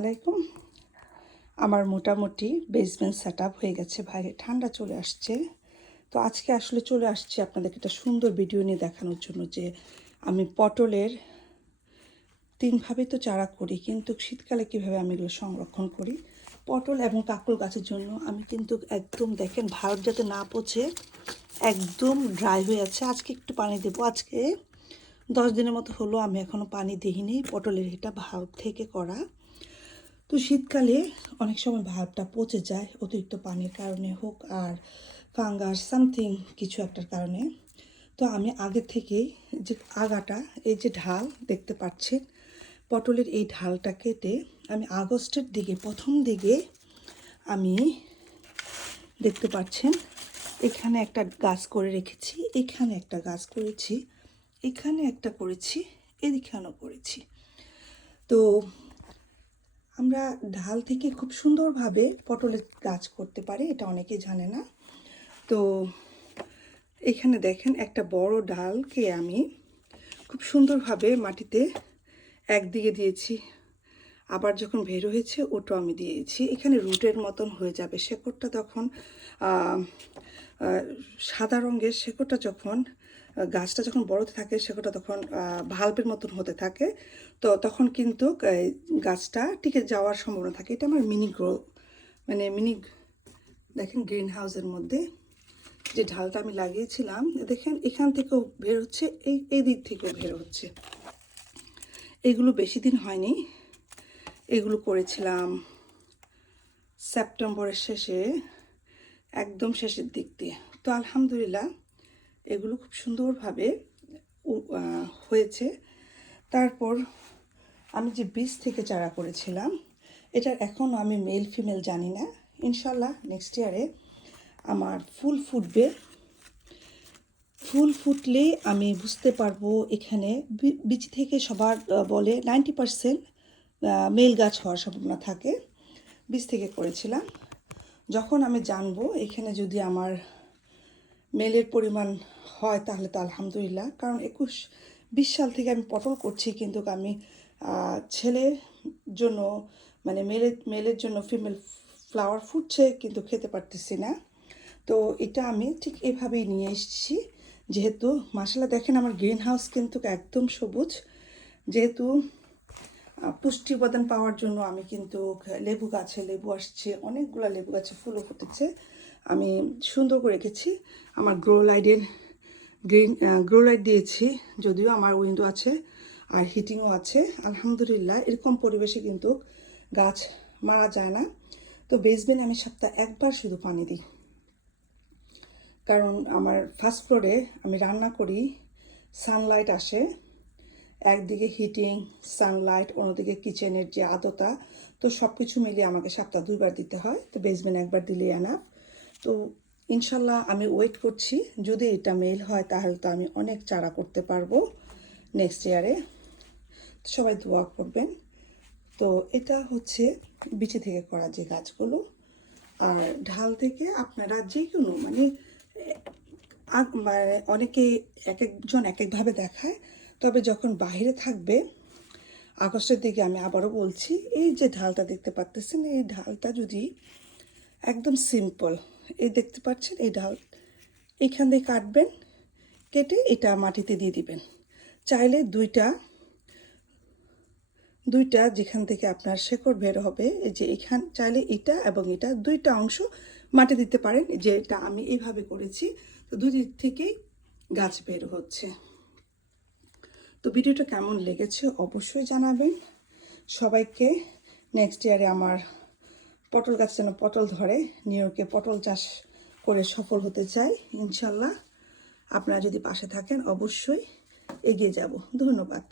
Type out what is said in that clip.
আলাইকুম। আমার মোটামুটি বেসমেন্ট সেট হয়ে গেছে বাইরে ঠান্ডা চলে আসছে। তো আজকে আসলে চলে আসছে আপনাদেরকে একটা সুন্দর ভিডিও নিয়ে দেখানোর জন্য যে আমি পটলের তিনভাবেই তো চারা করি, কিন্তু শীতকালে কীভাবে আমি এগুলো সংরক্ষণ করি? পটল এবং কাকল গাছের জন্য আমি কিন্তু একদম দেখেন ভারত যাতে না পচে, একদম ড্রাই হয়ে আছে। আজকে একটু পানি দেবো। আজকে দশ দিনের মতো হলো, আমি এখনও পানি দিইনি। পটলের এটা ভাল্ব থেকে করা। তো শীতকালে অনেক সময় ভাল্বটা পচে যায়, অতিরিক্ত পানির কারণে হোক আর ফাঙ্গাস, সামথিং কিছু একটার কারণে। তো আমি আগে থেকেই যে আগাটা, এই যে ঢাল দেখতে পাচ্ছেন পটলের এই ঢালটা কেটে আমি আগস্টের দিকে, প্রথম দিকে আমি দেখতে পাচ্ছেন, এখানে একটা গাছ করে রেখেছি, এখানে একটা গাছ করেছি, এখানে একটা করেছি এদিখানেও করেছি। তো আমরা ঢাল থেকে খুব সুন্দরভাবে পটলের গাছ করতে পারি, এটা অনেকে জানে না। তো এখানে দেখেন একটা বড় ডালকে আমি খুব সুন্দরভাবে মাটিতে একদিকে দিয়েছি। আবার যখন বের হয়েছে ওটাও আমি দিয়েছি। এখানে রুটের মতন হয়ে যাবে শেকড়টা তখন সাদা রঙের শেকড়টা যখন গাছটা যখন বড়তে থাকে শেকড়টা তখন ভাল্বের মতন হতে থাকে। তো তখন কিন্তু গাছটা টিকে যাওয়ার সম্ভাবনা থাকে। এটা আমার মিনি গ্রো মানে মিনি দেখেন গ্রিন হাউসের মধ্যে যে ঢালটা আমি লাগিয়েছিলাম, দেখেন এখান থেকেও বের হচ্ছে, এই এই দিক থেকেও বের হচ্ছে। এগুলো বেশি দিন হয়নি। এগুলো করেছিলাম সেপ্টেম্বরের শেষে, একদম শেষের দিক দিয়ে। তো আলহামদুলিল্লাহ এগুলো খুব সুন্দরভাবে হয়েছে। তারপর আমি যে বীজ থেকে চারা করেছিলাম, এটার এখনও আমি মেল ফিমেল জানি না। ইনশাল্লাহ নেক্সট ইয়ারে আমার ফুল ফুটবে। ফুল ফুটলেই আমি বুঝতে পারব এখানে বীজ থেকে সবার বলে নাইনটি পারসেন্ট মেল গাছ হওয়ার সম্ভাবনা থাকে। বীজ থেকে করেছিলাম। যখন আমি জানব এখানে যদি আমার মেলের পরিমাণ হয় তাহলে তো আলহামদুলিল্লাহ। কারণ একুশ, বিশ সাল থেকে আমি পটল করছি কিন্তু আমি ছেলের জন্য মানে মেলের মেলের জন্য ফিমেল ফ্লাওয়ার ফুটছে কিন্তু খেতে পারতেছি না। তো এটা আমি ঠিক এভাবেই নিয়ে এসেছি। যেহেতু মাসালা দেখেন আমার গ্রিন হাউস কিন্তু একদম সবুজ। যেহেতু পুষ্টি উপাদান পাওয়ার জন্য আমি কিন্তু লেবু গাছে লেবু আসছে, অনেকগুলো লেবু গাছে ফুলও ফুটেছে। আমি সুন্দর করে রেখেছি। আমার গ্রো লাইটের গ্রিন গ্রো লাইট দিয়েছি, যদিও আমার উইন্ডো আছে আর হিটিংও আছে, আলহামদুলিল্লাহ, এরকম পরিবেশে কিন্তু গাছ মারা যায় না। তো বেসবেন আমি সপ্তাহে একবার শুধু পানি দিই। কারণ আমার ফার্স্ট ফ্লোরে আমি রান্না করি সানলাইট আসে, একদিকে হিটিং সানলাইট অন্যদিকে কিচেনের যে আদতা তো সব কিছু মিলিয়ে আমাকে সপ্তাহ দুইবার দিতে হয়, তো বেসবেন একবার দিলে এনাফ তো ইনশাল্লাহ আমি ওয়েট করছি। যদি এটা মেল হয়, তাহলে তো আমি অনেক চারা করতে পারব নেক্সট ইয়ারে সবাই দোয়া করবেন। তো এটা হচ্ছে বিচে থেকে করা যে গাছগুলো। আর ঢাল থেকে আপনারা যে কোনো মানে মানে অনেকে এক একজন এক একভাবে দেখায়। তবে যখন বাইরে থাকবে, আগস্টের দিকে আমি আবারও বলছি, এই যে ঢালটা দেখতে পাচ্তেছেন এই ঢালটা যদি একদম সিম্পল এই দেখতে পাচ্ছেন, এই ডাল। এইখান দিয়ে কাটবেন, কেটে এটা মাটিতে দিয়ে দিবেন। চাইলে দুইটা দুইটা যেখান থেকে আপনার শেকড় বের হবে যে এখান, চাইলে এটা এবং এটা দুইটা অংশ মাটি দিতে পারেন যে এটা আমি এইভাবে করেছি। তো দুই দিক থেকেই গাছ বের হচ্ছে। তো ভিডিওটা কেমন লেগেছে অবশ্যই জানাবেন। সবাইকে নেক্সট ইয়ারে আমার পটল গাছ যেন পটল ধরে নিউ ইয়র্কে পটল চাষ করে সফল হতে চাই, ইনশাল্লাহ। আপনারা যদি পাশে থাকেন, অবশ্যই এগিয়ে যাব। ধন্যবাদ।